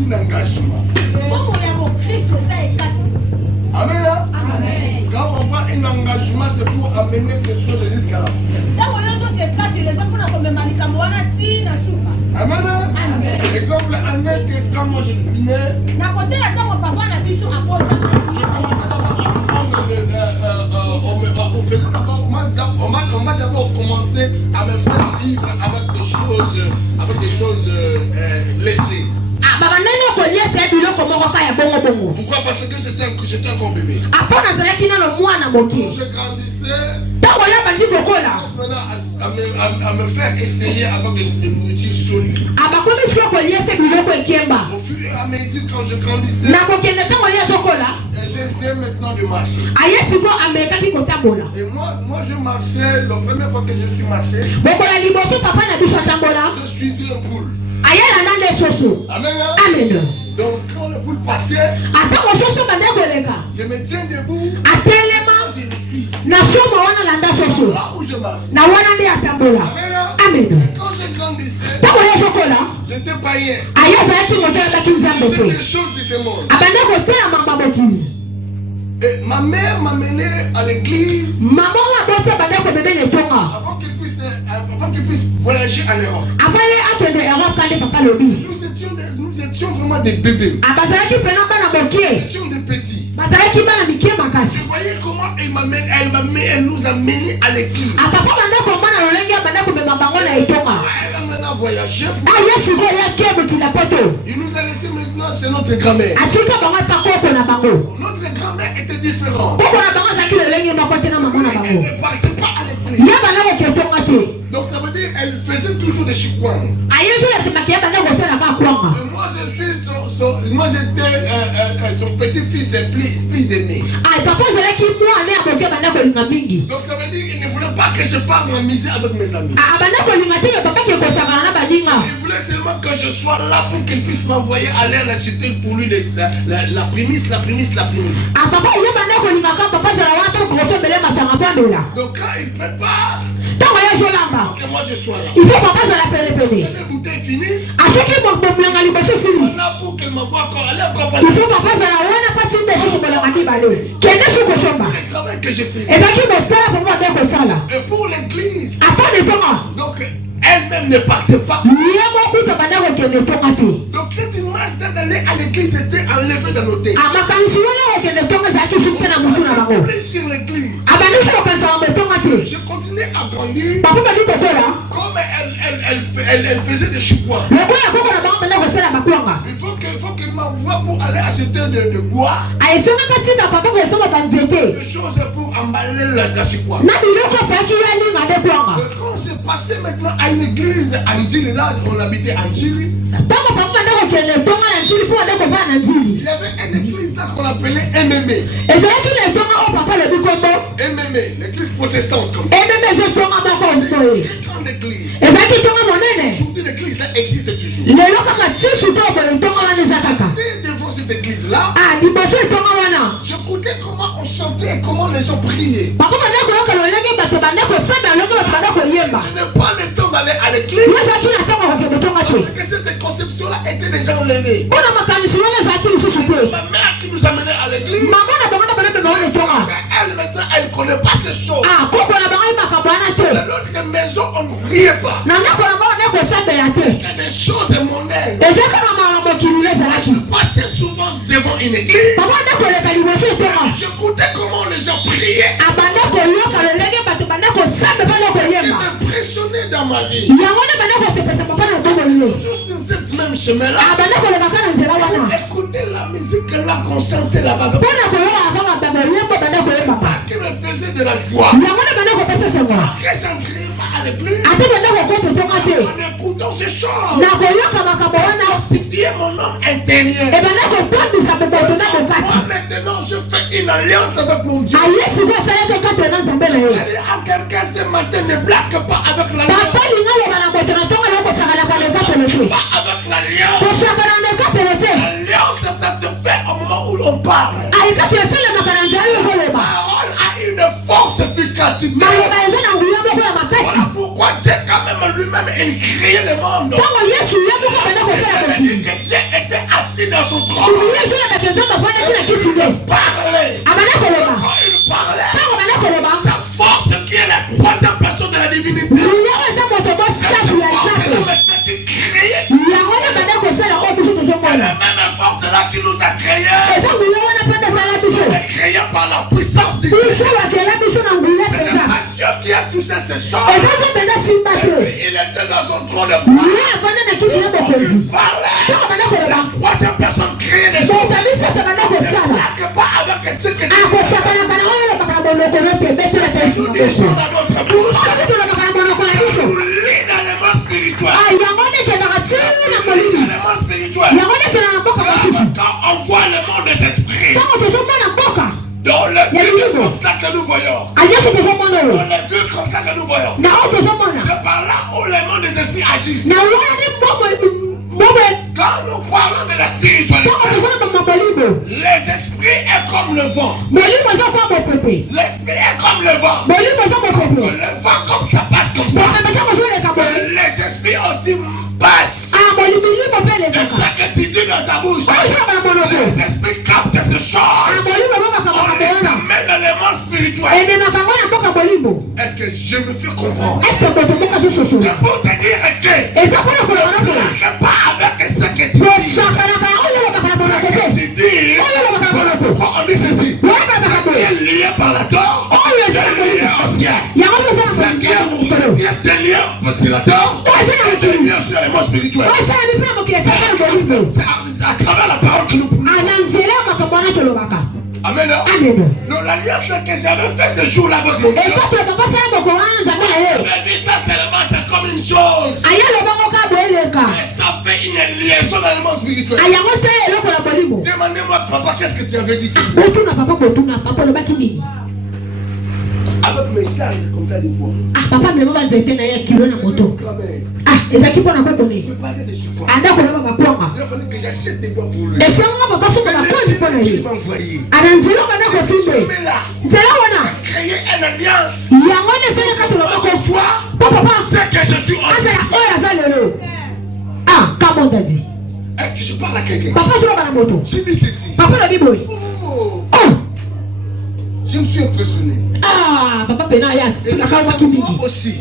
un engagement. Amen. Quand on prend un engagement, c'est pour amener ces choses jusqu'à la fin. Amen. Exemple, Annette, quand moi je finais, je commençais d'abord à apprendre. On m'a d'abord commencé à me faire vivre avec des choses légères. Pourquoi? Parce que j'étais encore bébé. Quand je grandissais, à me faire essayer avec des nourritures solides. Au fur et à mesure, quand je grandissais, j'essaie maintenant de marcher. Et moi je marchais, la première fois que je suis marché, je suivais un poule. Amen. Donc quand le poule passait, je me tiens debout. Je le suis. Là où je marche. Amen. Quand je grandissais, j'étais païen. Je faisais des choses de ce monde. Et ma mère m'a mené à l'église avant qu'elle puisse voyager en Europe. Nous étions vraiment des bébés. Nous étions des petits. Je voyais comment elle nous a menés à l'église. Elle a maintenant voyagé. Il nous a laissé maintenant chez notre grand-mère. Notre grand-mère était différente. Elle ne partait pas à l'église. Donc ça veut dire qu'elle faisait toujours des chicoins. Moi j'étais son petit-fils plus aimé. Donc ça veut dire qu'il ne voulait pas que je parle m'amuser avec mes amis. Il voulait seulement que je sois là pour qu'il puisse m'envoyer aller acheter pour lui la prémisse. Donc quand il prépare que moi je sois là. Il faut que les bouteilles finissent. Là pour qu'elle m'envoie encore aller encore pas. Il faut le travail que je fais. Et pour l'église. Donc elle-même ne partait pas. Donc cette image d'aller à l'église était enlevée dans nos têtes. On sur l'église. Je continuais à grandir. Comme elle faisait des chicoins. Il faut qu'elle m'envoie pour aller acheter de bois. Des choses pour emballer la chicoine. Quand j'ai passé maintenant à une église à Njili, là on habitait à Njili. Il y avait une église là qu'on appelait MMA. MMA, l'église protestante comme ça. Une grande église. Aujourd'hui l'église là existe toujours. C'est devant cette église là. J'écoutais comment on chantait et comment les gens priaient. Je n'ai pas le temps d'aller à l'église. Parce que cette conception là était déjà enlevée. Ma mère qui nous amenait à l'église. Elle maintenant elle ne connaît pas ces choses. Dans notre maison on ne priait pas. Il y a des choses mondaines. Je passais souvent devant une église. J'écoutais comment les gens priaient. Il m'impressionnait dans ma vie. Toujours sur cette même chemin là. Écoutez la musique là qu'on chantait là-bas. Ça qui me faisait de la joie. Après j'entrais pas à l'église. En écoutant ces choses. Fortifier mon homme intérieur. Moi maintenant je fais une alliance avec mon Dieu. À quelqu'un ce matin ne blague pas avec l'alliance. Pas avec l'alliance. L'alliance ça se fait au moment où l'on parle. La parole a une force efficacité. Voilà pourquoi pourquoi Dieu quand même lui-même il créait le monde. Il dit que Dieu était assis dans son trône. Il parlait. Quand il parlait, sa force qui est la troisième personne de la divinité, c'est la même force là qui nous a créés. Il est créé par la puissance du Seigneur. C'est le Dieu qui a touché ces choses. Il était dans son trône de gloire. Il parlait. La troisième personne créée les choses. Ne blague pas avec ce que tu dis. Nous disons dans notre bouche. Nous lis dans le monde spirituel. Quand on voit le monde des esprits, dans le but comme ça que nous voyons, dans le but comme ça que nous voyons, c'est par là où le monde des esprits agissent. Quand nous parlons de la spiritualité, les esprits est comme le vent. L'esprit est comme le vent. Le vent comme ça passe comme ça. Les esprits aussi passent. Et ça que tu dis dans ta bouche, les esprits captent ces choses. On les amène dans le monde spirituel. Est-ce que je me fais comprendre? C'est pour te dire que ne blague pas avec ce que tu dis. Pourquoi on dit ceci? C'est lié par la terre, c'est lié au ciel. C'est qui est lié sur la terre, c'est lié sur les mondes spirituels. C'est à travers la parole que nous pouvons. Amen. Donc l'alliance que j'avais fait ce jour-là avec mon Dieu, j'avais vu ça seulement, c'est comme une chose. Mais ça fait une liaison dans le monde spirituel. Demandez-moi, papa, qu'est-ce que tu avais dit? Avec mes charges comme ça de bois. Papa, mais moi, je vais te kilo na moto. Ezaki pona ko donner. Anda ko na ba kwanga. Il fallait que j'achète des bois pour lui. Et ça on va pas se la pose pour lui. Ananzilo bana ko tinde. Nzela wana créer une alliance. Yango ne sera ka to la ko foi. Papa c'est que je suis comme on t'a dit. Est-ce que je parle à quelqu'un? Papa je vais dans la moto. Je dis ceci. Papa la biboy. Je me suis impressionné. Papa Penaya, c'est la calme qui moi aussi.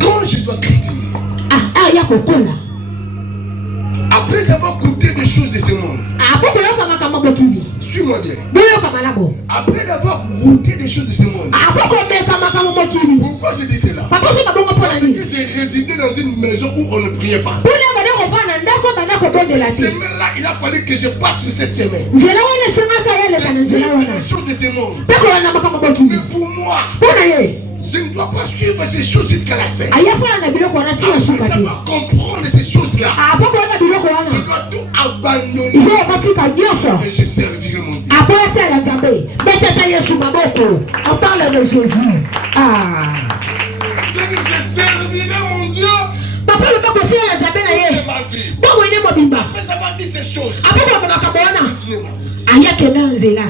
Comment je dois quitter? Après avoir goûté des choses de ce monde. Suis-moi bien. Après avoir goûté des choses de ce monde. Pourquoi je dis cela? Parce que j'ai résidé dans une maison où on ne priait pas. Cette semaine-là, il a fallu que je passe sur cette semaine. Les choses de ce monde. Mais pour moi, je ne dois pas suivre ces choses jusqu'à la fin. Après savoir comprendre ces choses-là, je dois tout abandonner. Et je servirai mon Dieu. On parle de Jésus. Je servirai mon Dieu. Papa, le pas conseiller la diable na ye. Bon, on est mobimba. Mais ça va dire ces choses. Après, on va kabona. Aya kena nzela.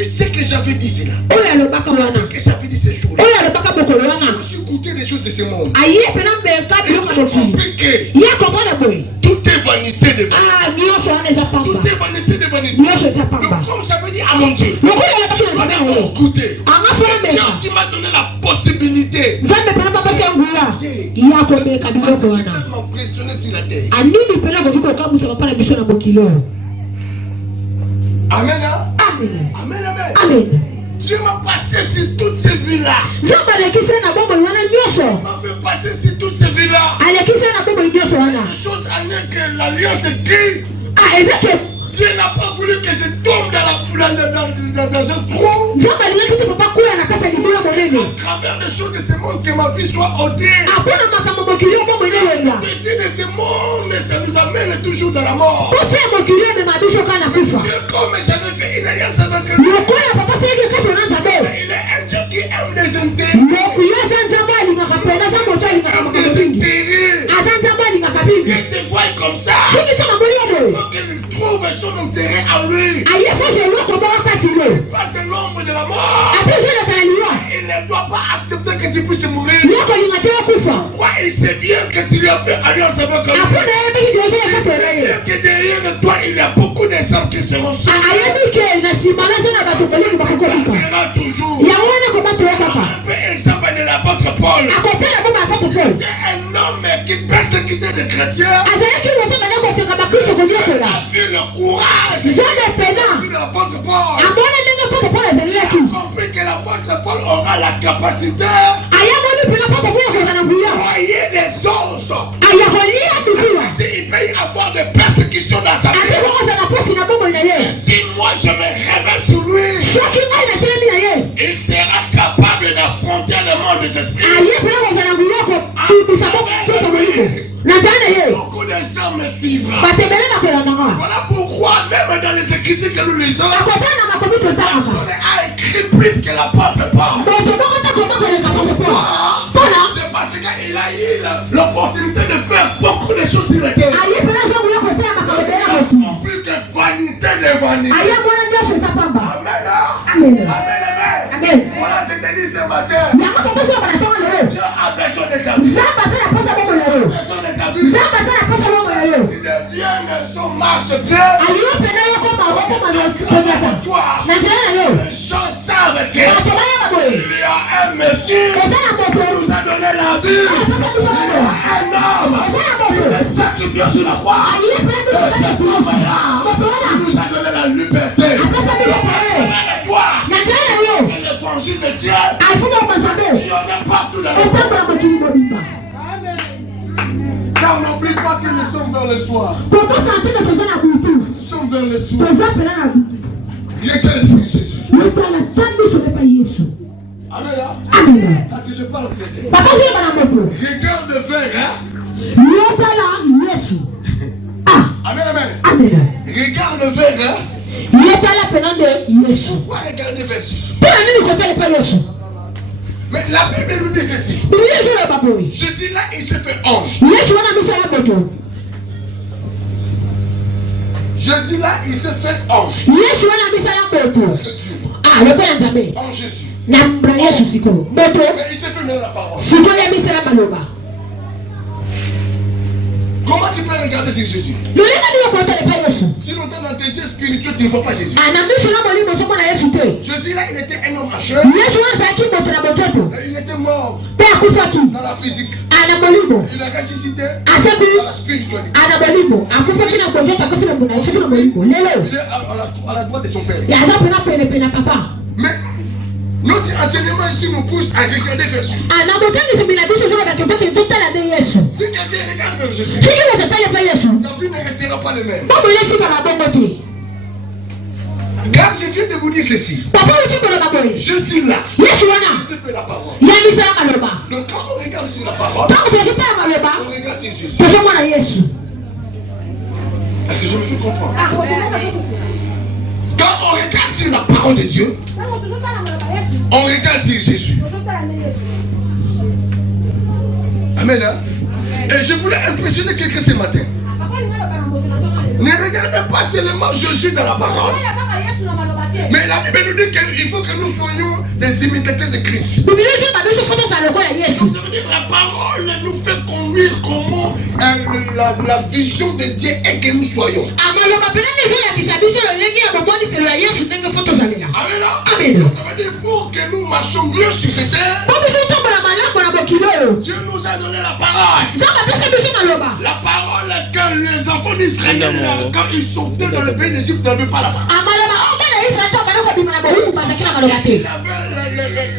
Et ce que j'avais dit, c'est là. Oh là, le baka wana. Ce que j'avais dit, ces choses. Oh là, le baka bokolo wana. Je me suis goûté des choses de ce monde. Aïe, pena me ka bilo ka compliqué. Ya comprendre boy. Tout est vanité de vanité. Nyonso wana eza pamba. Tout est vanité de vanité. Nyonso eza pamba. Donc comme j'avais dit à mon Dieu. Le kola la baka na zabe ngo. Goûter. Anga pena me. Il aussi m'a donné la possibilité. Zambe pena papa se ngula. Ya ko me ka bilo ko wana. M'impressionner sur la terre. Anini pena ko diko ka musa papa na biso na bokilo. Amen. Amen. Amen, amen. Amen. Dieu m'a passé sur toutes ces villes-là. Dieu m'a fait passer sur toutes ces villes-là. Une chose à dire que l'alliance est qui? Dieu n'a pas voulu que je tombe dans un trou. À travers des choses de ce monde, que ma vie soit ôtée. Les désirs de ce monde, ça nous amène toujours dans la mort. Dieu, comme j'avais fait une alliance avec lui, il est un Dieu qui aime les intérêts. Si Dieu te voit comme ça, il faut qu'il trouve son intérêt en lui. Il passe de l'ombre de la mort. Il ne doit pas accepter que tu puisses mourir. Pourquoi il sait bien que tu lui as fait alliance avec lui? Il sait bien que derrière toi, il y a beaucoup de hommes qui seront sauvés. Il verra toujours. Un peu exemple de l'apôtre Paul. C'était un homme qui persécutait les chrétiens. Il a vu le courage de l'apôtre Paul. Il a compris que l'apôtre Paul aura la capacité de noyer les os. Il peut y avoir des persécutions dans sa vie. Si moi je me révèle sur lui, il sera capable d'affronter le monde des esprits. Beaucoup de gens me suivent. Voilà pourquoi même dans les Écritures que nous lisons, on a écrit plus que l'apôtre Paul. C'est parce qu'il a eu l'opportunité de faire beaucoup de choses sur la terre. Non plus que vanité de vanité. Amen. Amen. Voilà, je te dis ce matin. Dieu a besoin de ta vie. Si les dieux ne sont marche bien, les gens savent qu'il y a un monsieur qui nous a donné la vie. Il y a un homme qui s'est sacrifié sur la croix. Cet homme-là nous a donné la liberté. L'évangile de Dieu, il y en a partout dans le monde. Car n'oublie pas que nous sommes vers le soir. Nous sommes vers le soir. Regarde ici Jésus. Amen. Parce que je parle chrétien. Regarde vers. Amen, amen. Regarde vers. Pourquoi regarder vers Jésus? Mais la Bible nous dit ceci. Jésus là, il s'est fait homme. Jésus là, il s'est fait homme. En Jésus. Mais il s'est fait même la parole. Comment tu peux regarder sur Jésus? Si longtemps dans tes yeux spirituels, tu ne vois pas Jésus. Jésus là, il était un homme en chair. Il était mort dans la physique. Il a ressuscité dans la spiritualité. Il est à la droite de son père. Mais notre enseignement ici nous pousse à regarder vers Jésus. Si quelqu'un regarde vers Jésus, sa vie ne restera pas le même. Car je viens de vous dire ceci. Je suis là. Il s'est fait la parole. Donc quand on regarde sur la parole, on regarde sur Jésus. Est-ce que je me fais comprendre? Quand on regarde sur la parole de Dieu, on regarde sur Jésus. Amen. Hein? Et je voulais impressionner quelqu'un ce matin. Ne regardez pas seulement Jésus dans la parole. Mais la Bible nous dit qu'il faut que nous soyons des imitateurs de Christ. Ça veut dire que la parole nous fait conduire comment la vision de Dieu est que nous soyons. Amen. Ça veut dire pour que nous marchions mieux sur cette terre, Dieu nous a donné la parole. La parole que les enfants d'Israël, quand ils sortaient dans le pays d'Égypte, n'avaient pas la parole. Il avait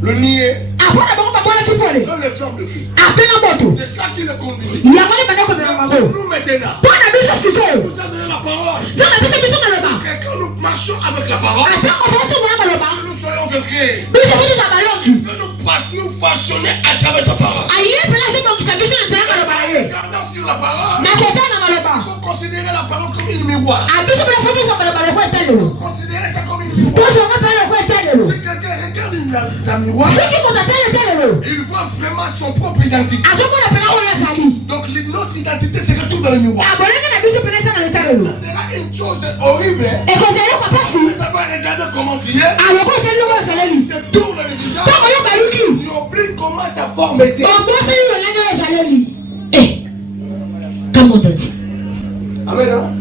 le nier dans les flammes de feu. C'est ça qui le conduisait. Nous maintenant, nous a donné la parole. Et quand nous marchons avec la parole, nous soyons vaincus. Nous façonner à travers sa parole. Regardant sur la parole, il faut considérer la parole comme une miroir. Considérer ça comme une miroir. Si quelqu'un regarde la miroir, il voit vraiment son propre identité. Donc notre identité se retrouve dans le miroir. Ça sera une chose horrible. Vous savez regarder comment tu es.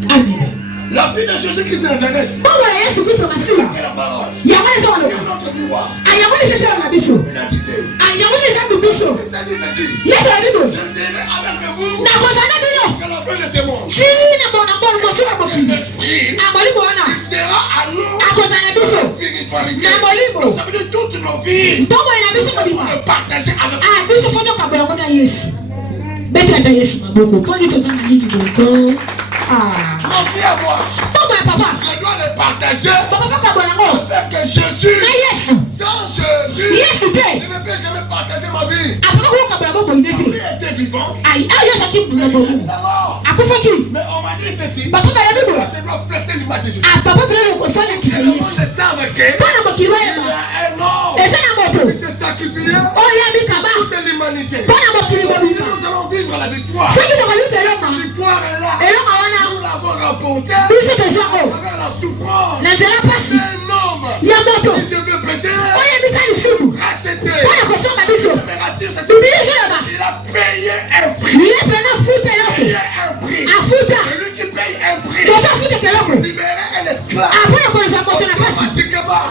Amen. La fille de Jésus-Christ de Nazareth. Quelle la parole. Il y a notre miroir. Il a dit ceci. Je serai avec vous. Qu'à la fin de ce monde. L'esprit sera à nous. Spiritualité. Ça veut dire toute nos vies. De partager avec mon vie à moi. Je dois le partager avec Jésus. Sans Jésus, je ne peux jamais partager ma vie. Ma vie était vivante. Mais on m'a dit ceci. Je dois flatter l'image de Jésus. Et le monde ne savent qu'il y a un homme qui s'est sacrifié pour toute l'humanité. Nous allons vivre la victoire. La victoire est là. Nous l'avons remportée avec la souffrance. Un homme qui se veut pécher, racheté. Mais rassure, c'est ça. Il a payé un prix. Celui qui paye un prix. Libérer un esclave. Automatiquement,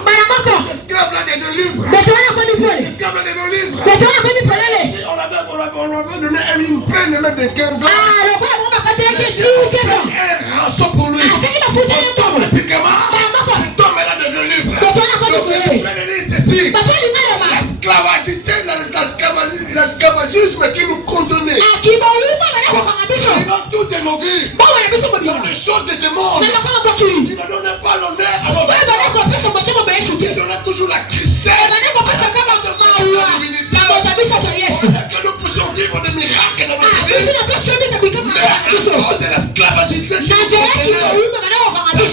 l'esclave là est de libre. L'esclave là est de libre. On avait donné une peine de 15 ans. Un rançon pour lui. Automatiquement, cet homme là est de libre. L'esclavagisme qui nous condamnait dans toutes nos vies, dans les choses de ce monde, qui ne donnait pas l'honneur à notre Dieu, qui donnait toujours la tristesse, la divinité, que nous puissions vivre des miracles dans notre vie. Mais à cause de l'esclavagisme qui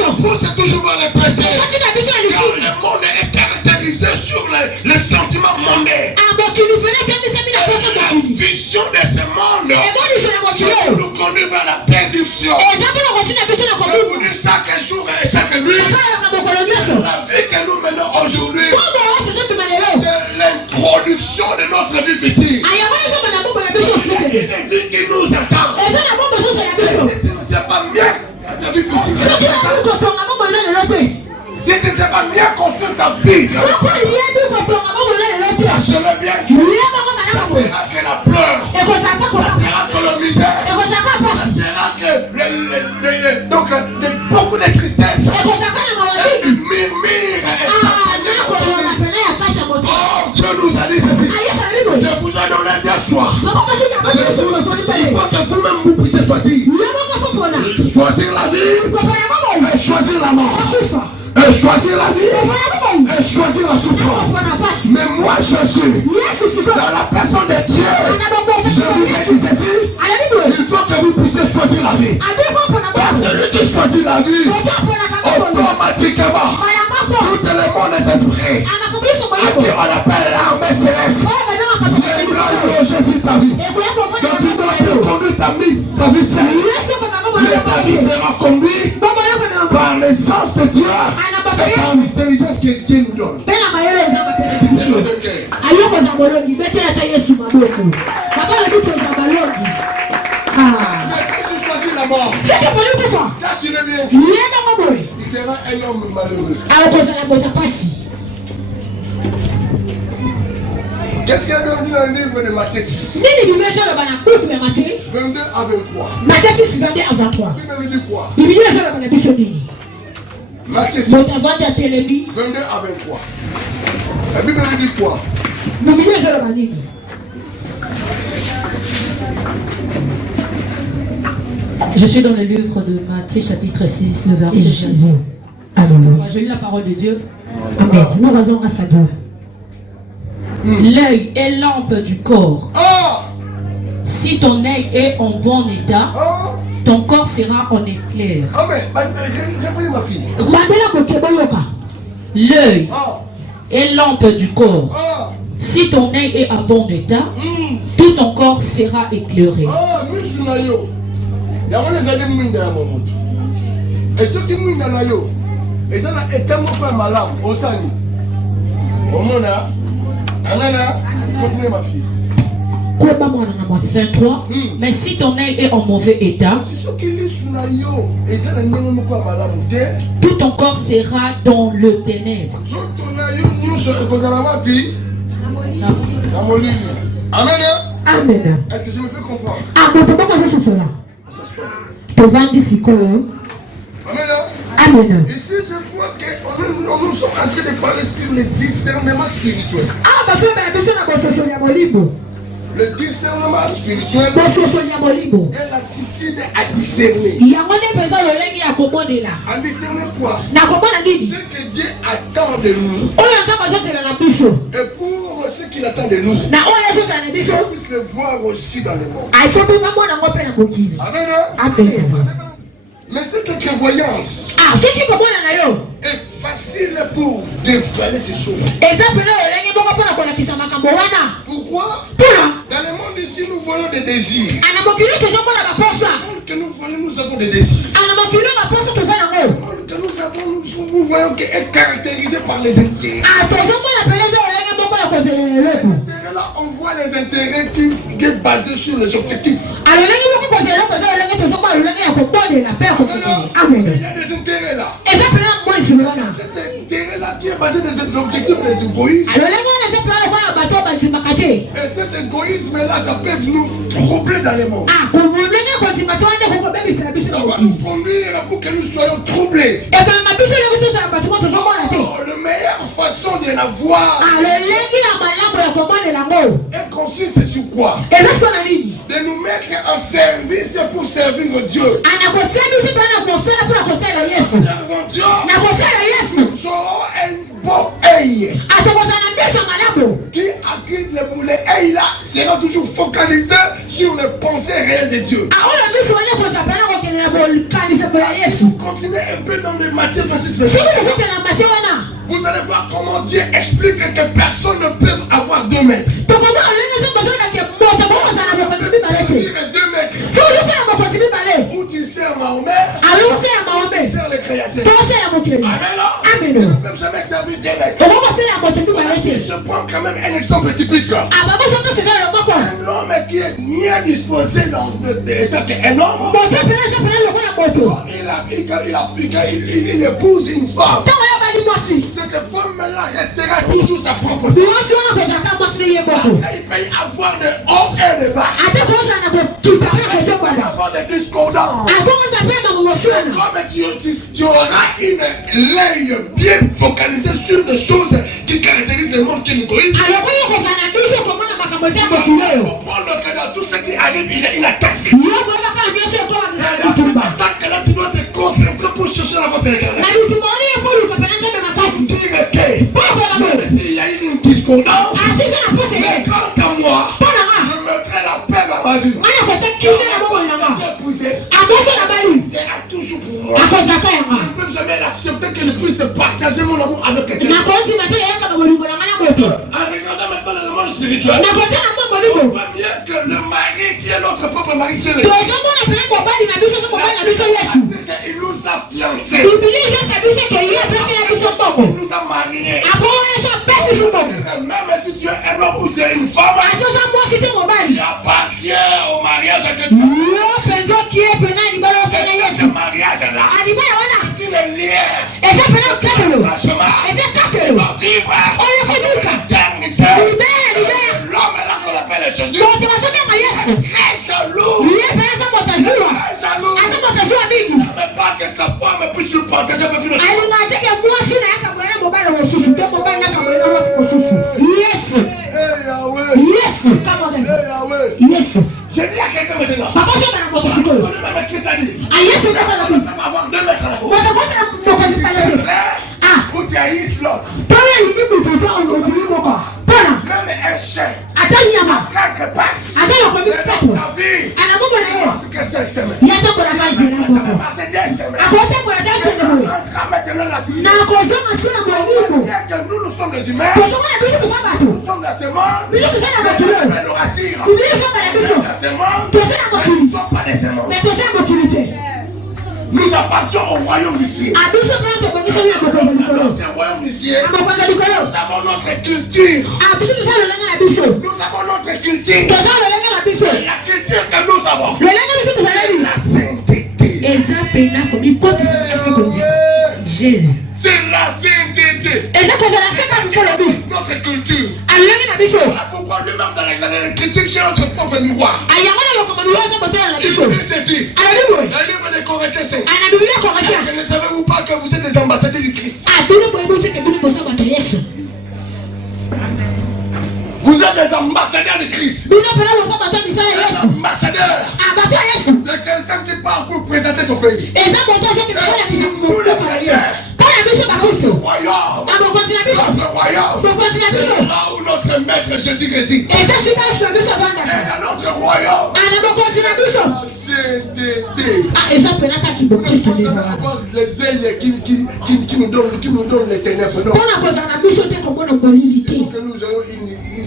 nous pousse toujours vers les péchés, car le monde est caractérisé sur les sentiments mondains. La vision de ce monde nous conduit vers la perdition. Je vous dis chaque jour et chaque nuit, la vie que nous menons aujourd'hui, c'est l'introduction de notre vie future. Il y a une vie qui nous attend. Si tu ne sais pas bien ta vie future, si tu ne sais pas bien construire ta vie, sache-le bien, ça sera que la pleure, ça sera que la misère, ça sera que beaucoup de tristesse, de murmure. Oh, Dieu nous a dit ceci. Je vous ai donné des choix. Il faut que vous-même vous puissiez choisir. Choisir la vie et choisir la mort. Et choisir la vie et choisir la souffrance. Mais moi je suis dans la personne de Dieu. Je vous ai dit ceci. Il faut que vous puissiez choisir la vie. Parce que celui qui choisit la vie, automatiquement, tout le monde des esprits à qui on appelle l'armée céleste Jésus ta vie. Donc tu dois plus conduire ta vie seule. Mais ta vie sera conduite par l'essence de Dieu et par l'intelligence que Dieu nous donne. La mort. Sachez-le bien. Il sera un homme malheureux. Qu'est-ce qu'il y a dans le livre de Matthieu 6? 22 à 23. Matthieu 6, 22 à 23. La Bible dit quoi? Matthieu 6, 22 à 23. La Bible dit quoi? Je suis dans le livre de Matthieu chapitre 6, le verset 15. Amen. Je lis la parole de Dieu. Amen. Nous avons grâce à Dieu. L'œil est lampe du corps. Ah! Si ton œil est en bon état, Ah! ton corps sera en éclair. Amen. J'ai pris ma fille. L'œil Ah! est lampe du corps. Ah! Si ton œil est en bon état, tout ton corps sera éclairé. Ah! Misunayo. Il y a des années mouinda à mon monde. Et ceux qui mouinda na yo, ils ont été mon malade au sani. Au mona, Anana, continuez ma fille. 23. Mais si ton œil est en mauvais état, tout ton corps sera dans le ténèbre. Amen. Est-ce que je me fais comprendre? Amen. Ici, je vois que nous sommes en train de parler sur le discernement spirituel. Le discernement spirituel est l'attitude à discerner. À discerner quoi? Ce que Dieu attend de nous. Et pour ce qu'il attend de nous, on puisse le voir aussi dans le monde. Amen. Amen. Mais cette clairvoyance est facile pour dévaler ces choses. Pourquoi? Dans le monde ici, nous voyons des désirs. Dans le monde que nous voyons, nous avons des désirs. Le monde que nous voyons qui est caractérisé par les intérêts. Là, on voit les intérêts qui sont basés sur les objectifs. Il y a des intérêts là. Cet intérêt là qui est basé sur les objectifs des égoïsmes. Et cet égoïsme là, ça peut nous troubler dans le monde. Ça va nous conduire pour que nous soyons troublés. La meilleure façon de la voir consiste sur quoi? De nous mettre en service pour servir Dieu. Nous aurons un bon œil qui acquitte le œil là sera toujours focalisé sur les pensées réelles de Dieu. Continuez un peu dans les matières spécifiques. Vous allez voir comment Dieu explique que personne ne peut avoir 2 mètres. 2 mètres. Où tu sers Mahomet, où tu sers le Créateur. Amen. Je ne peux jamais servir 2 mètres. Je prends quand même un exemple typique. Un homme qui est bien disposé dans un homme. Il épouse une femme. Cette femme-là restera toujours sa propre femme. Il peut y avoir de haut et de bas. Il peut y avoir des discordances. Comme tu auras l'œil bien focalisé sur des choses qui caractérisent le monde qui est égoïste. Que dans tout ce qui arrive, il y a une attaque. L'attaque là, tu dois te concentrer pour chercher la force de l'éternel. S'il y a une discordance, mais quant à moi, je mettrai la paix dans ma vie. C'est toujours pour moi. Je ne peux jamais l'accepter que je puisse partager mon amour avec quelqu'un. En regardant maintenant le monde spirituel, on voit bien que le mari qui est notre propre mari qui est le il nous a fiancés. Il nous a mariés. Même si tu es un homme ou tu es une femme, il appartient au mariage que tu as. Ce mariage-là, tu le liens. Il va vivre l'éternité. L'homme là qu'on appelle Jésus, très jaloux. Il n'aime pas que sa femme puisse le partager avec une autre. Je dis à quelqu'un maintenant. Qu'est-ce que ça dit? Avoir 2 mètres à la fois. Où tu haïsses l'autre. Même un chien à 4 pattes. Sa vie. Parce que c'est semaine. Ça va passer 2 semaines. Entra maintenant la suite. Nous sommes des humains. Nous sommes dans ce monde. Nous nous rassurons. Dans ce monde. Nous ne sommes pas des ce monde. Nous appartenons au royaume d'ici. Notre royaume d'ici. Nous avons notre culture. Nous avons notre culture. La culture que nous avons. La sainteté. Jésus. C'est la sainteté. Notre culture. Pourquoi lui-même dans la critique qui est notre propre miroir. Il dit ceci. Le livre des Corinthiens 5. Ne savez-vous pas que vous êtes des ambassadeurs du Christ? Vous êtes des ambassadeurs de Christ. Ambassadeurs. C'est quelqu'un qui parle pour présenter son pays. Nous les chrétiens. Notre royaume. Là où notre maître Jésus réside. Et dans notre royaume. La sainteté. Les ailes qui nous donnent les ténèbres. Non. Il faut que nous ayons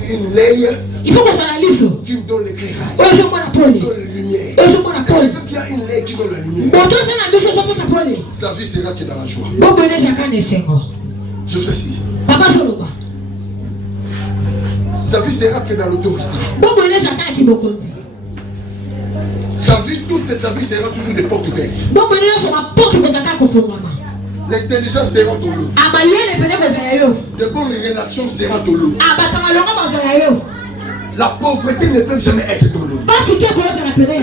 une laye qui nous donne l'éclairage, qui nous donne la lumière. Quelqu'un qui a une laye qui donne la lumière, sa vie sera que dans la joie. Je sais si. Sa vie sera que dans l'autorité. Sa vie, toute sa vie sera toujours des portes ouvertes. L'intelligence sera ton lot. De bonnes relations sera ton lot. La pauvreté ne peut jamais être ton lot. La plaie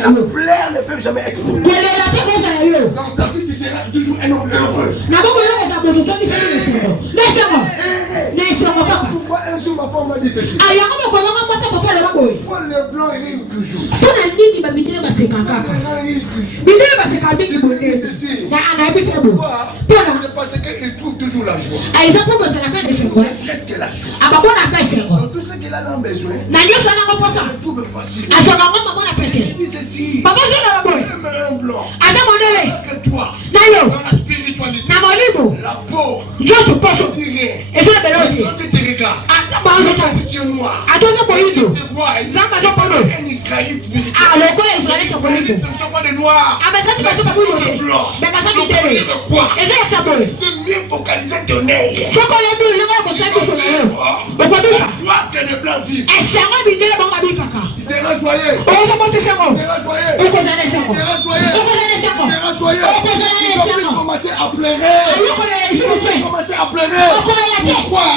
ne peut jamais être ton lot. Dans ta vie, tu seras toujours un homme heureux. Pourquoi un jour ma femme m'a dit ceci? Pourquoi le blanc rire toujours? C'est parce qu'il trouve toujours la joie. Qu'est-ce que la joie? Dans tout ce qu'il a besoin, il trouve facile. Il dit ceci. Même un blanc. Que toi, dans la spiritualité, la peau, tu rien. Quand tu te regardes, si tu es noir, tu te vois un Israélite spirituel. Ce ne sont pas des noirs, mais ce sont des blancs. Donc ça veut dire quoi? C'est mieux focaliser ton œil. La joie que les blancs vivent. Tu seras joyeux. Tu seras joyeux. Tu vas commencer à pleurer. Pourquoi?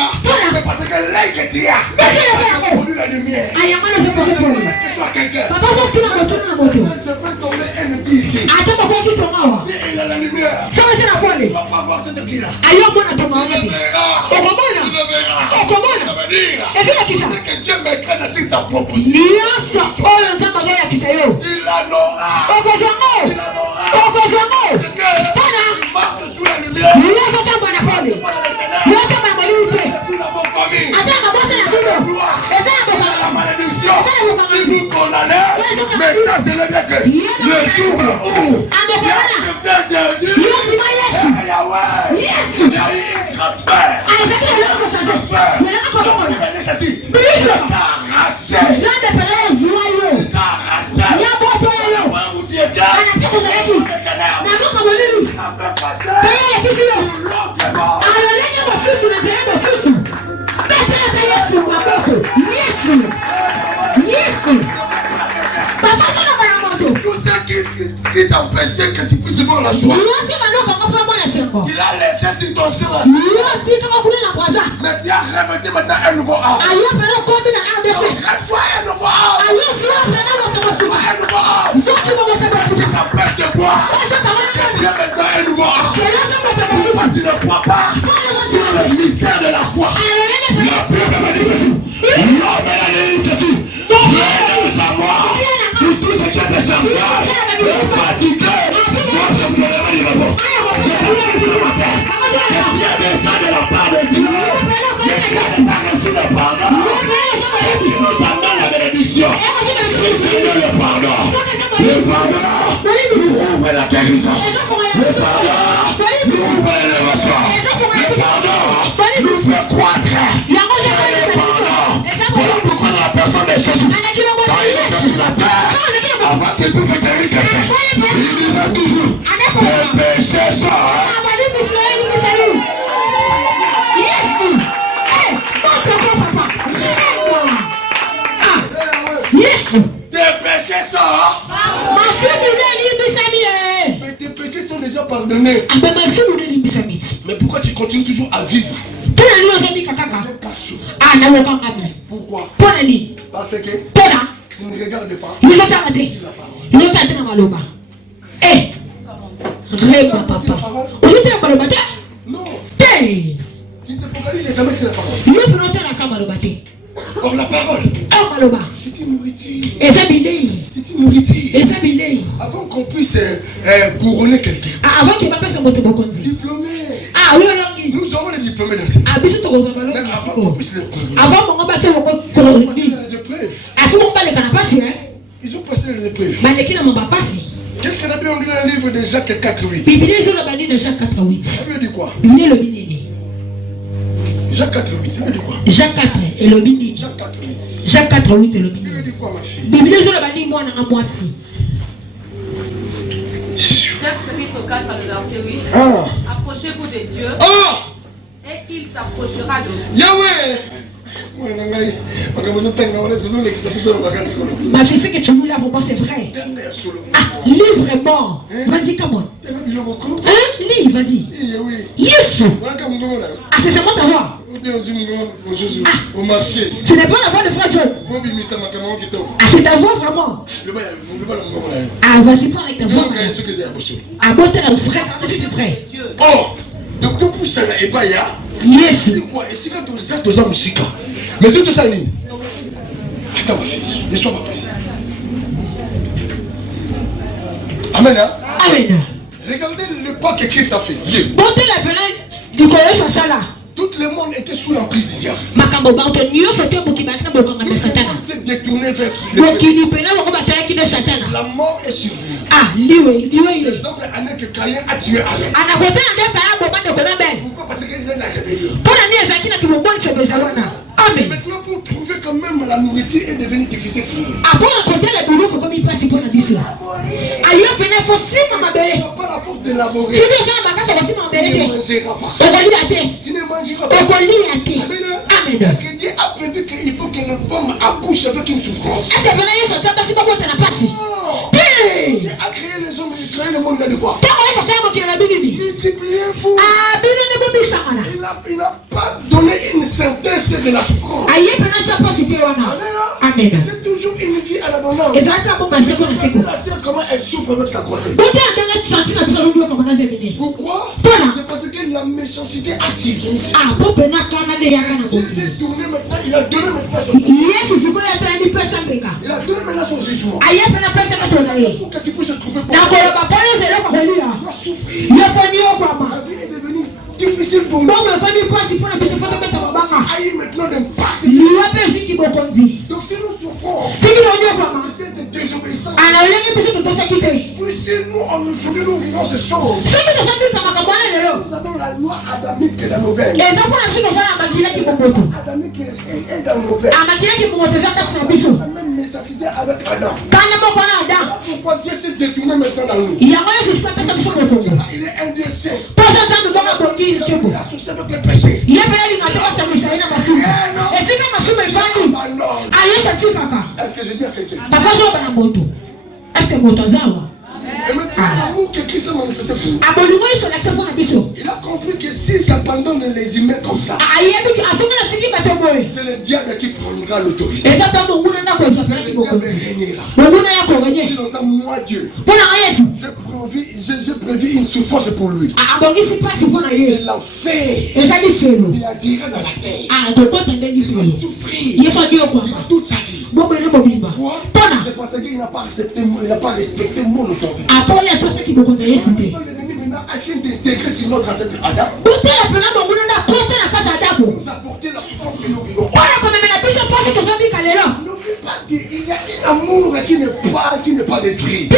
C'est parce que l'œil que tu as produit la lumière. Que soit quelqu'un. Je peux tomber un outil ici. Si il a la lumière, il ne va pas voir cet outil-là. Tu le verras. Ça veut dire que Dieu m'écrase sur ta proposition. Il en aura. C'est que il marche sous la lumière. La malédiction qui vous condamnait, mais ça c'est le bien que le jour où il y a accepté Jésus, il y a eu un transfert. Tout ce qui t'empêchait que tu puisses voir la joie, il a laissé sur ton sur la joie. Mais tu as revêtu maintenant un nouveau âme. Reçois un nouveau âme. Qui t'empêche de boire. Tu as maintenant un nouveau âme. Pourquoi tu ne crois pas sur le mystère de la foi? La Bible m'a dit ceci. L'homme m'a dit ceci. Venez à moi. Pour tout ce qui est des changements, le fatigué, moi je vous donnerai du repos. Je sais ce matin que tu as déjà de la part de Dieu, que tu as déjà reçu le pardon, et tu nous amènes la bénédiction. Recevez le pardon. Le pardon nous ouvre la guérison. Le pardon nous ouvre l'élévation. Le pardon nous fait croître. Le pardon pour la personne de Jésus. Quand il est sur la terre, avant qu'il puisse guérir quelqu'un, toujours. Tes péchés sont. Yes. Yes. Tes péchés sont. Mais tes péchés sont déjà pardonnés. Mais pourquoi tu continues toujours à vivre? Pourquoi? Parce que tu ne regardes pas. Non. Tu ne te focalises jamais sur la parole. Or la parole, c'est une nourriture. C'est une nourriture. Avant qu'on puisse couronner quelqu'un. Diplômé. Nous aurons les diplômés dans ce monde. Même avant qu'on puisse les couronner. Les épreuves. Ils ont passé les épreuves. Qu'est-ce que la Bible dit dans le livre de Jacques 4:8? La Bible dit quoi? Jacques 4:8, ça veut dire quoi? Jacques 4 et le bini. Jacques 4:8. Jacques 4:8 et le bini. Ça veut dire quoi, ma fille? Bible je le bani moi na moi si. Jacques chapitre 4 verset 8. Approchez-vous de Dieu. Et il s'approchera de vous. Yahweh. Ma fille, ce que tu voulais pour moi, c'est vrai. Lis vraiment. Vas-y, come on. Lis, vas-y. Yes. C'est seulement ta voix. Ce n'est pas la voix de Frère Joe. C'est ta voix vraiment. Vas-y, parle avec ta voix. Botte la vraie, c'est vrai. Donc tout ça et pas ya. Yes. Et si quand tu as musique, mais c'est tout ça ligne. Attends ma fille, ne sois pas pressé. Amen. Amen. Regardez le pas que Christ a fait. Montez la venelle du collège à ça là. Tout le monde était sous l'emprise du diable. Tout le monde s'est détourné vers la mort est survenue. L'exemple est que Caïn a tué Abel. Pourquoi? Parce qu'il est dans la rébellion. Maintenant, pour trouver quand même la nourriture est devenue difficile pour nous. Tu n'as pas la force d'élaborer. Tu ne mangeras pas. Amen. Parce que Dieu a prévu qu'il faut que la femme accouche avec une souffrance. Dieu a créé les hommes, il a créé le monde de quoi? Multipliez-vous. Il n'a pas donné une synthèse de la souffrance. Amen. C'est toujours une vie à l'abondance. La sœur, comment elle souffre avec sa grossesse. Pourquoi? C'est parce que la méchanceté a suivi. Il s'est tourné maintenant, il a donné maintenant son jugement. Il a donné maintenant son jugement. Pour que tu puisses se trouver pour toi. Tu dois souffrir. La vie est devenue difficile pour nous. Aïe maintenant d'impact. Donc si nous souffrons de cette désobéissance, puisque nous aujourd'hui nous vivons ces choses. Nous avons la loi adamique dans nos veines. Adamique est dans nos veines. La même nécessité avec Adam. Pourquoi Dieu s'est détourné maintenant dans nous? Il est un Dieu saint. Il a associé avec le péché. Est-ce que je dis à quelqu'un? Et maintenant, l'amour que Christ a manifesté pour nous. Il a compris que si j'abandonne les humains comme ça, c'est le diable qui prendra l'autorité. Le diable régnera. Si longtemps, moi Dieu, j'ai prévu une souffrance pour lui. C'est l'enfer. Il a dirigé dans la terre. Il va souffrir toute sa vie. Pourquoi? C'est parce qu'il n'a pas respecté mon autorité. L'ennemi a essayé d'intégrer sur notre ancêtre Adam. Nous apporter la souffrance que nous vivons. N'oublie pas qu'il y a un amour qui n'est pas détruit.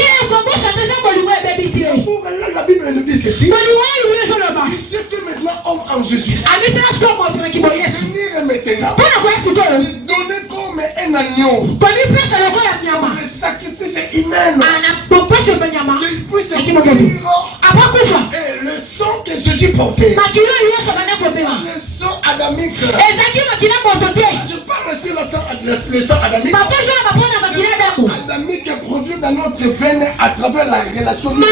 L'amour, la Bible nous dit ceci. Il s'est fait maintenant homme en Jésus. Venir maintenant. C'est donné comme un agneau. Le sacrifice humain. Que Et le sang que Jésus portait, le sang adamique, je parle sur le sang adamique. Adamique est produit dans notre veine à travers la relation. Mais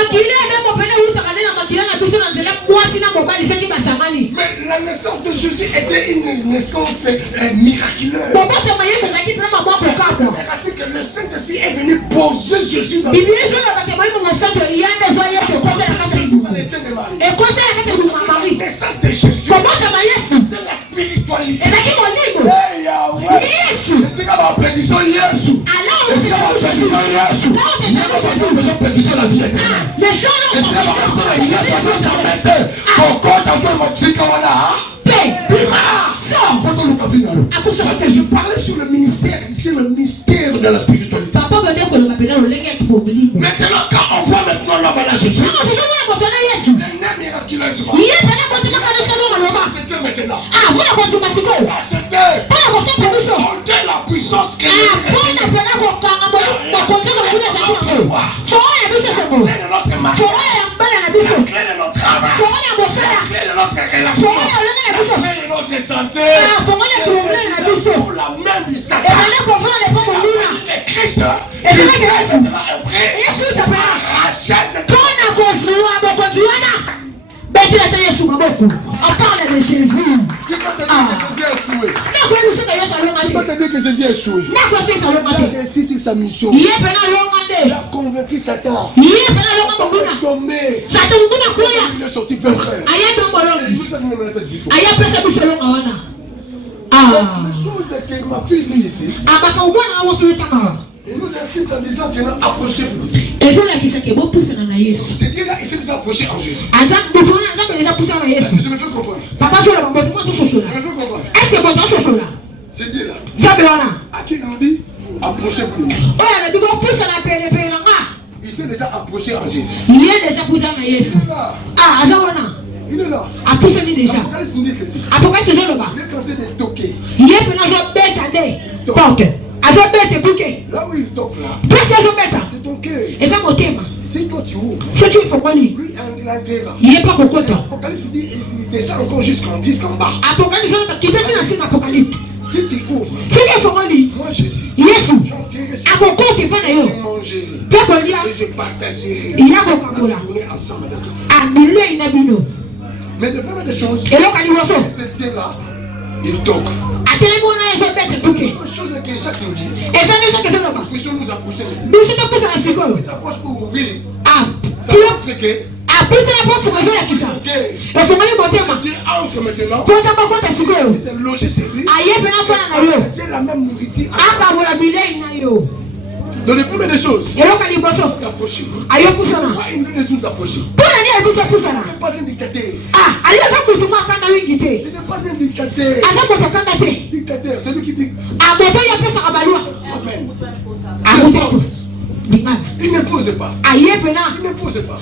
la naissance de Jésus était une naissance miraculeuse. Parce que le Saint-Esprit est venu poser Jésus dans le naissance de Jésus, de la spiritualité. Je parlais sur le ministère, ici le mystère de la spiritualité. Maintenant, quand on voit maintenant l'homme à Jésus, c'était maintenant. C'était la puissance que notre santé, pour la main du Satan, Christ, on parle de Jésus. Il va te dire que Jésus a échoué. Il a réussi sur sa mission. Il a convaincu Satan. Il est tombé. Il est sorti vainqueur. Nous avons mené cette victoire. La chose est que ma fille lit ici. Il nous incite en disant qu'il a approché vous. C'est qu'il s'est déjà approché en Jésus. Je me fais comprendre. C'est dit là. À qui on dit approchez-vous. Il s'est déjà approché en Jésus. Il est là. Il est là. Apocalypse nous dit ceci. Il est en train de toquer. Là où il toque là, c'est ton cœur. Si toi tu ouvres, lui il intègre. Apocalypse dit il descend encore jusqu'en bas. Si tu ouvres, moi Jésus, j'enterrai et je partagerai la journée ensemble avec vous. Mais de première des choses, ce tient là, il toque. La chose que Jacques nous dit, nous puissions nous approcher de Dieu. Il s'approche pour ouvrir. Ça montre que Dieu entre maintenant. Il s'est logé chez lui. C'est la même nourriture. Dans les premières des choses, d'approcher. Il ne nous approcher. Il n'est pas indicateur. Il n'est pas indicateur. Celui qui dit. Il ne pose pas.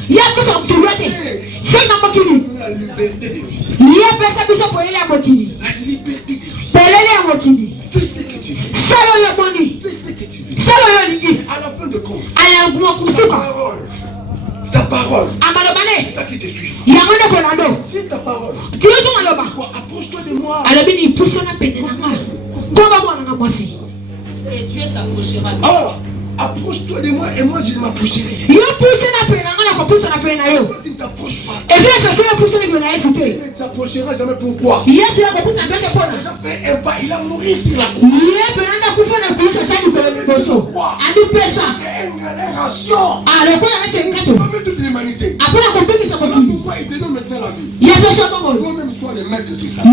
Il ne pose pas. La liberté de vie. La liberté de vie. Fais ce que tu veux. Fais ce que tu veux. À la fin de compte, sa parole, c'est ça qui te suit. C'est ta parole. Approche-toi de moi. Et Dieu s'approchera. Approche-toi de moi et moi je m'approcherai. Quand tu ne t'approches pas, il ne s'approchera jamais. Pourquoi? Il a fait un pas, il a mouru sur la croix. Toute l'humanité. Pourquoi il te donne maintenant la vie? Toi-même sois le maître sur ta vie.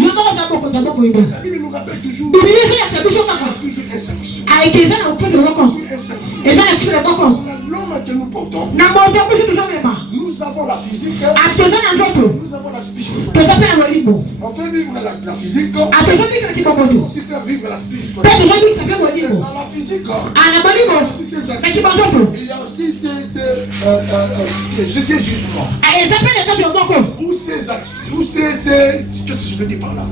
La Bible nous rappelle toujours un sanction. L'homme que nous portons, nous avons la physique, nous avons la spiritualité. On fait vivre la physique, on aussi fait vivre la spiritualité. Dans la physique, il y a aussi ces jugements. Ou ces actions, ou qu'est-ce que je veux dire par là?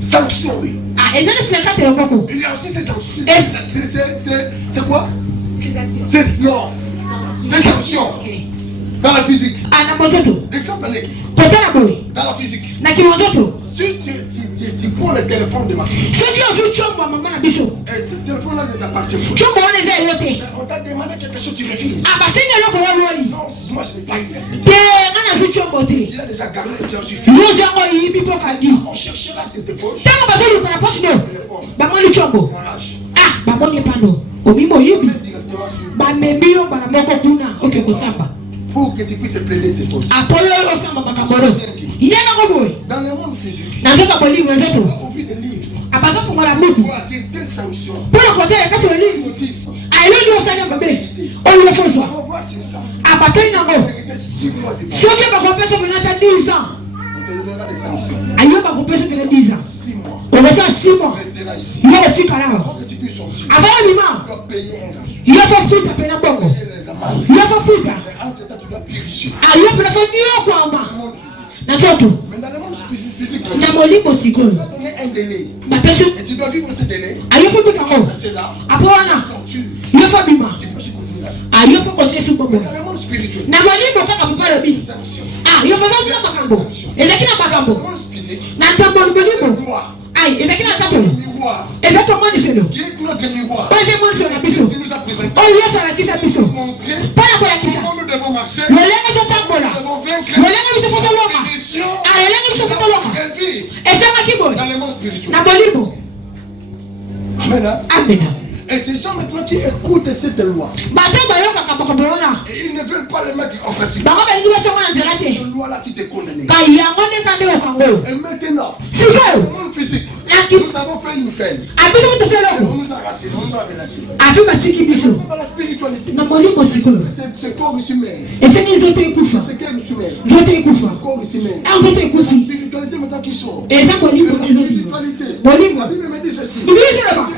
Sanctions, oui. Il y a aussi ces sanctions. C'est quoi? Ces actions. Non. C'est sanction. Dans la physique. Exemple dans la physique. Si tu prends le téléphone de ma fille, et ce téléphone-là ne t'appartient pas. On t'a demandé quelque chose, tu refuses. Non, moi je n'ai pas eu. Tu l'as déjà gardé et tu as suffi. On cherchera cette poche. Pour que tu puisses plaider tes fautes. Dans le monde physique, on ouvre des livres pour certaines sanctions. On va voir c'est ça. On te donnera des sanctions. 6 mois. On restera ici. Pour que tu puisses sortir. Tu dois payer un rançon. Payer les amendes. Mais entre temps, tu dois purifier. Mais dans le monde physique, tu dois donner un délai. Et tu dois vivre ce délai. C'est là. Tu peux continuer. Mais dans le monde spirituel, sanction. Dans le monde physique, miroir. Qui est notre miroir. Tu nous as présenté pour montrer comment nous devons marcher. Nous devons vaincre la punition dans le monde spirituel. Amen. Et ces gens maintenant qui écoutent cette loi, et ils ne veulent pas le mettre en pratique. Cette loi-là qui te condamne. Et maintenant, dans le monde physique, nous avons fait une peine. On nous a racheté, on nous a relâché. Dans la spiritualité, ce corps ici même, ce qu'elle ici même, ce corps ici même, la spiritualité maintenant qui sort. La spiritualité, la Bible me dit ceci. Dieu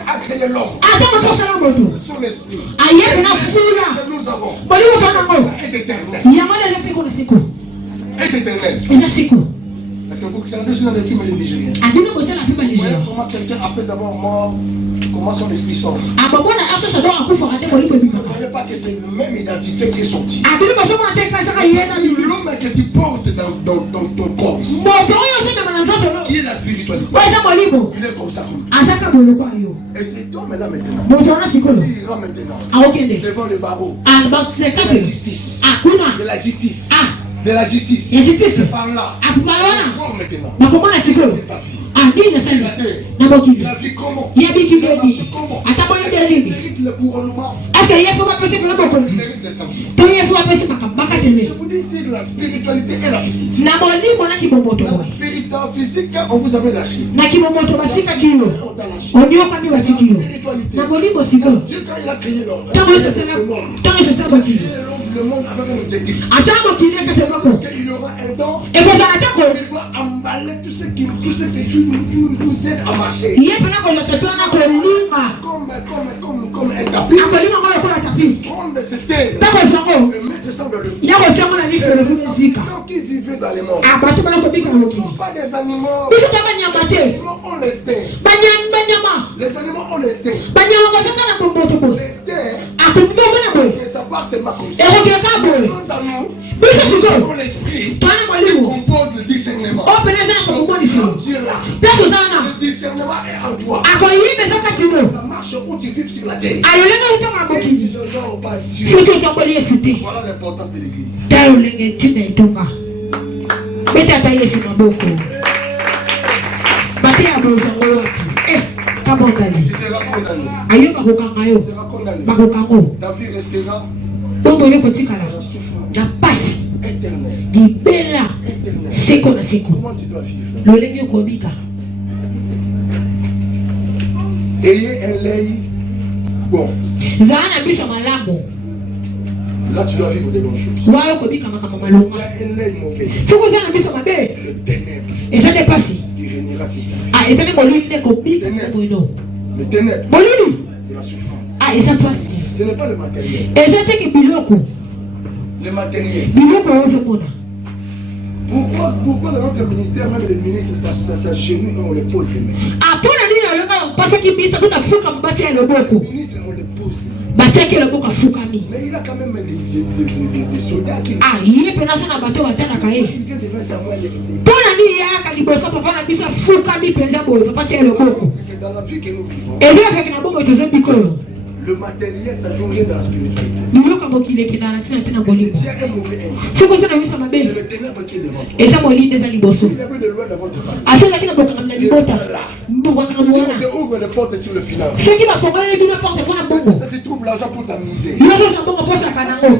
a créé l'homme. Son esprit. Que nous avons est éternel. Est éternel. Parce que vous regardez dans les films nigériens. Comment quelqu'un, après avoir mort, comment son esprit sort. Vous ne croyez pas que c'est la même identité qui est sortie. L'homme que tu portes dans ton corps, qui est la spiritualité, il est comme ça. Et cet homme-là maintenant, il ira maintenant devant le barreau de la justice. De la justice. C'est par là. Maintenant. Il a vu comment. Il mérite le couronnement. Il mérite les sanctions. Je vous dis ici la spiritualité et la physique. La spiritualité physique, on vous avait lâché. On t'a lâché. Dieu, quand il a créé le monde avec un objectif. Il aura un don. Il va emballer tout ce qui nous aide à marcher. Comme un tapis. Prendre ce terre et mettre ça dans le feu. Donc ils vivaient dans les mondes. Ils ne sont pas des animaux. Ils ont l'instinct. Les animaux ont l'instinct. Et ça part seulement comme ça. Nous avons l'esprit qui compose le discernement. Dieu là. Le discernement est en toi. La marche où tu vis sur la terre. Si tu ne honores pas Dieu, voilà l'importance de l'église. Tu seras condamné. Ta vie restera dans la souffrance éternelle. Comment tu dois vivre? Ayez un l'œil bon. Là tu dois vivre des bonnes choses. Il y a un l'œil mauvais. Le ténèbre. Il régnera sur ta vie. Le ténèbre, c'est la souffrance. Ce n'est pas le matériel. Le matériel. Pourquoi dans notre ministère, même les ministres, ça chez nous, on les pose les mains. Les ministres, on les pose les mains. Attaquer le boko fukami. Mais il a quand même des soldats qui. Ah, il est pénal na bateau atana kae. Il vient de faire Samuel ici. Pona ni ya kalibosa papa na bisa fukami penza boy papa tie le boko. C'est dans la vie que nous vivons. Et là avec na boko de bikolo. Le matériel, ça joue rien dans la spiritualité. Nous comme qui est dans la tina tina boni. C'est un mauvais aime. C'est quoi ça na bisa mabe? C'est le ténèbre qui est devant toi. Et ça moli des aliboso. Il y avait de loin dans votre famille. Aso la kina boka na libota. Mboka Si kamwana. on te ouvre les portes sur le finance. Ce qui va fonger les billes porte pour na bongo. Tu trouves l'argent pour t'amuser. Nous sommes bongo pour ça kanango.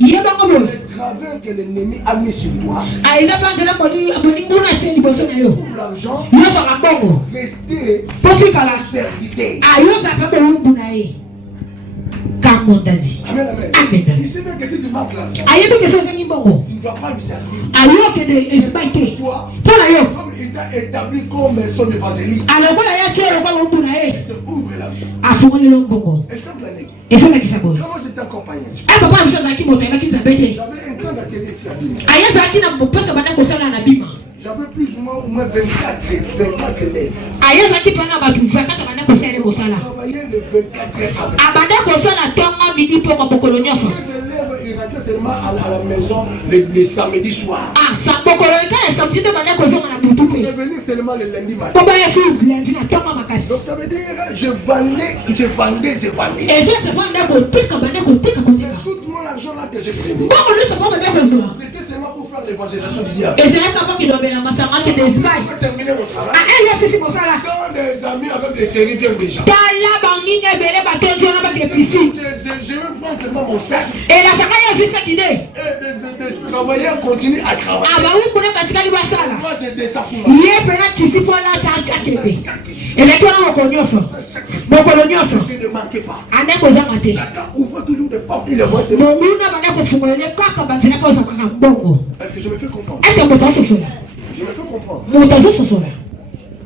Yeba ngobo. Le travers que l'ennemi a mis sur toi. Ah, ils appellent la boni boni mona tie liboso na yo. Pour l'argent, Nous sommes bongo. rester Poti kala. serviteur. Ah, yo ça pas bongo na ye. Comme on t'a dit. Amen, amen. Amen. Il sait bien que si tu manques l'argent, Aïe, mais que c'est bongo. tu ne dois pas lui servir. Aïe, que de espaité. Toi, Pour la yo. comme il t'a établi comme son évangéliste, Alors, voilà, il y a tué le corps au bout il te ouvre l'argent. à fond le long bongo. Elle semble l'année. Et faut la qui s'abonne. Comment j'étais accompagné? Ah, papa, je suis qui monte, mais qui s'appelle. J'avais un grand atelier ici à Bima. Aïe, ça qui n'a pas ça, madame, ça n'a bima. J'avais plus ou moins 24 élèves. Aïe, ça qui pendant ma vie, 24 madame, ça c'est le bossala. Je travaillais le 24 heures avec. Ah, madame, ça la tombe à midi pour qu'on colonial. Les élèves, ils rentraient seulement à la maison les samedis soirs. Ah, ça pour colonial, ça me dit de madame, qu'on a Ils boutou. revenaient seulement le lundi matin. Comment est-ce que lundi, la tombe à ma casse? Donc ça veut dire, je vendais. Et ça, c'est pas un d'accord, pique à madame, qu'on pique à côté. Tout mon argent là que j'ai pris, Bon, on ne sait pas madame, qu'on soit. c'était seulement pour faire l'évangélisation du diable. Et c'est un capot qui doit mettre la massacre qui des spies. J'ai terminé mon Ah, travail. elle, c'est pour ça là. Quand des amis avec des séries viennent déjà. Tala banginga belé bateau tu on a pas de piscine. Je vais prendre seulement mon sac. Et la saka ya juste qui Et dé. des travailleurs continuent à travailler. Ah bah où pour katika li basala. Moi j'ai des sacs pour moi. Yé pena kiti pour la tâche à kébé. Et là tu on a konyoso. Bon kolonyoso. Je ne manquais pas. Ane ko za mate. Satan ouvre toujours des portes et les voies c'est Mon bon. muna bana ko fungolele kaka banzela ko za kaka bongo. Est-ce que je me fais comprendre? Est-ce que moto so sola? Je me fais comprendre. Moto so sola.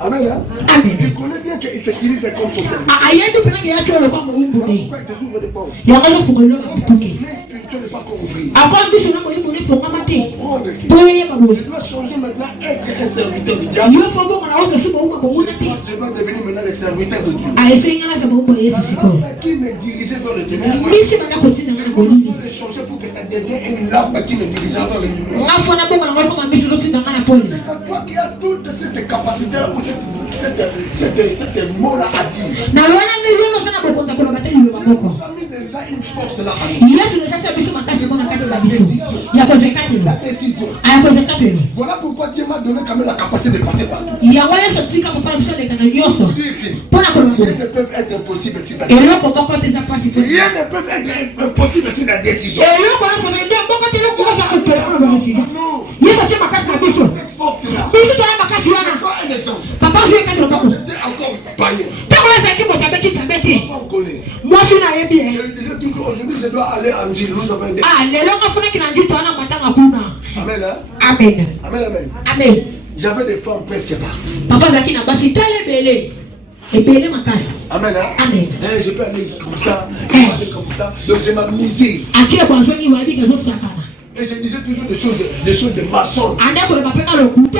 Amen. Hein? Amen. Il connaît bien qu'il t'utilise comme son serviteur. Ah ayé pena que ya tu le ko mo mbune. Pourquoi il te ouvre des portes? Ya ko fungolele ko tuki. Mais spirituel n'est pas encore ouvert. Encore biso na mo mbune fonga mate. Comprendre que Boye mabo. je dois changer maintenant, être un serviteur du diable. Yo fo bongo na o so subo mo mo nate. Je dois devenir maintenant le serviteur de Dieu. Ah ese ngana sa bongo Yesu siko. Qui me dirigeait vers le ténèbre. Misi bana kotina ngana bolini. Je dois le changer pour que ça devienne une lampe qui me dirige vers le lumière. Ngafona bongo na ngoko mbiso zo tinda ngana poli. C'est à toi qui as toute cette capacité ou cette mot-là à dire. Na wana ndizo no sana bokonza kola bateli lo maboko. Nous avons mis déjà une force là à nous. Yesu le sasa biso makasi bona kati la biso. Ya ko zekati La lo. décision. Aya ko zekati lo. Voilà pourquoi Dieu m'a donné quand même la capacité de passer partout. Ya wa Yesu tika papa biso le kana yoso. Pour dire que Pona ko rien maboko. ne peut être impossible si tu as Elo ko boko te za pasi to. rien ne peut être impossible si la décision. Elo ko na fona ndia boko te lo ko za ko to ko ba sisi. Non, Yesu tia makasi na biso. cette force-là. Biso to na makasi Je wana. prends un exemple. Papa zo ekati lo boko. J'étais encore baillé. Tako la saki mo tabeki tabeti. On connaît. Moi si na yebi eh. Je le disais toujours, aujourd'hui je dois aller en Gilles. Nous avons des. Ah, lelo ngafuna kinanji to ana matanga kuna. Amen, hein? Amen. Amen, amen. Amen. J'avais des femmes presque partout. Papa zaki na basi tele belé. Ebele makasi. Amen, hein? Amen. Je peux aller comme ça, je peux aller comme ça. Donc je m'amusais. Akie bwanzoni wabi kazo sakana. Et je disais toujours des choses de maçon. Ande ko le papeka le kute.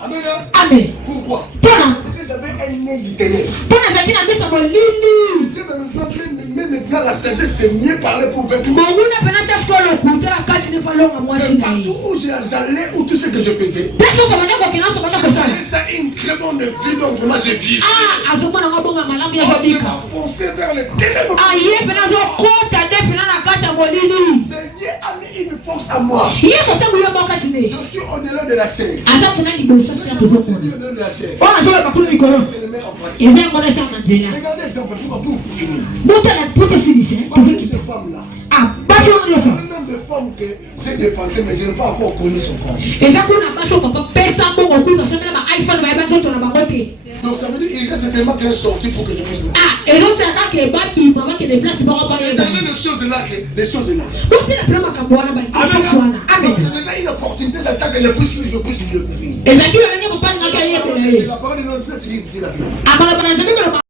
Amen, hein? Amen. Pourquoi? Pona. Parce que j'avais un nez du ténèbre. Pona zaki na bisa mo lili. Dieu me donne même maintenant la sagesse de mieux parler pour vaincre. Monguna pena test ko le kute la kati ne falo nga mwasi na Partout yi. où j'allais, où tout ce que je faisais. Deso sa bana ko kina so bana ko sala. Ça une très bonne vie, donc vraiment j'ai vécu. Ah, azomona ngabonga malamu ya Je zabika. m'enfonçais vers les ténèbres. Aye pena zo kota de pena na kati mo lili. Mais Dieu a mis une force à moi. Yesu sa buyo mo kati ne. Je suis au-delà de la chair. Asa pena liboso sia Je tozo suis kona. au-delà de la chair. Ona so ba kulu likolo. Je le mets en pratique. Eza ngona ta manzela. Regardez l'exemple pour finir. Bota la puta silise. Parmi ces femmes-là, Ah, basi wana il y yoso. a un nombre de femmes que j'ai dépensé, mais je n'ai pas encore connu son corps. Eza kuna baso papa pesa bongo kuna semela ma iPhone ba nzoto na bango te. Donc ça veut dire qu'il reste seulement qu'un sorti pour que je puisse le faire. Ah, ezo saka ke ba bi mama ke déplace ba ba Et yeba. dans les choses là, les choses là. Donc la prema ka bwana ba. Amen. Amen. Amen. Donc c'est déjà une opportunité, j'attends que je puisse le couvrir. Eza kila nanye papa ngaka yebe. La parole de notre Dieu, c'est la vie. Abala bana zambe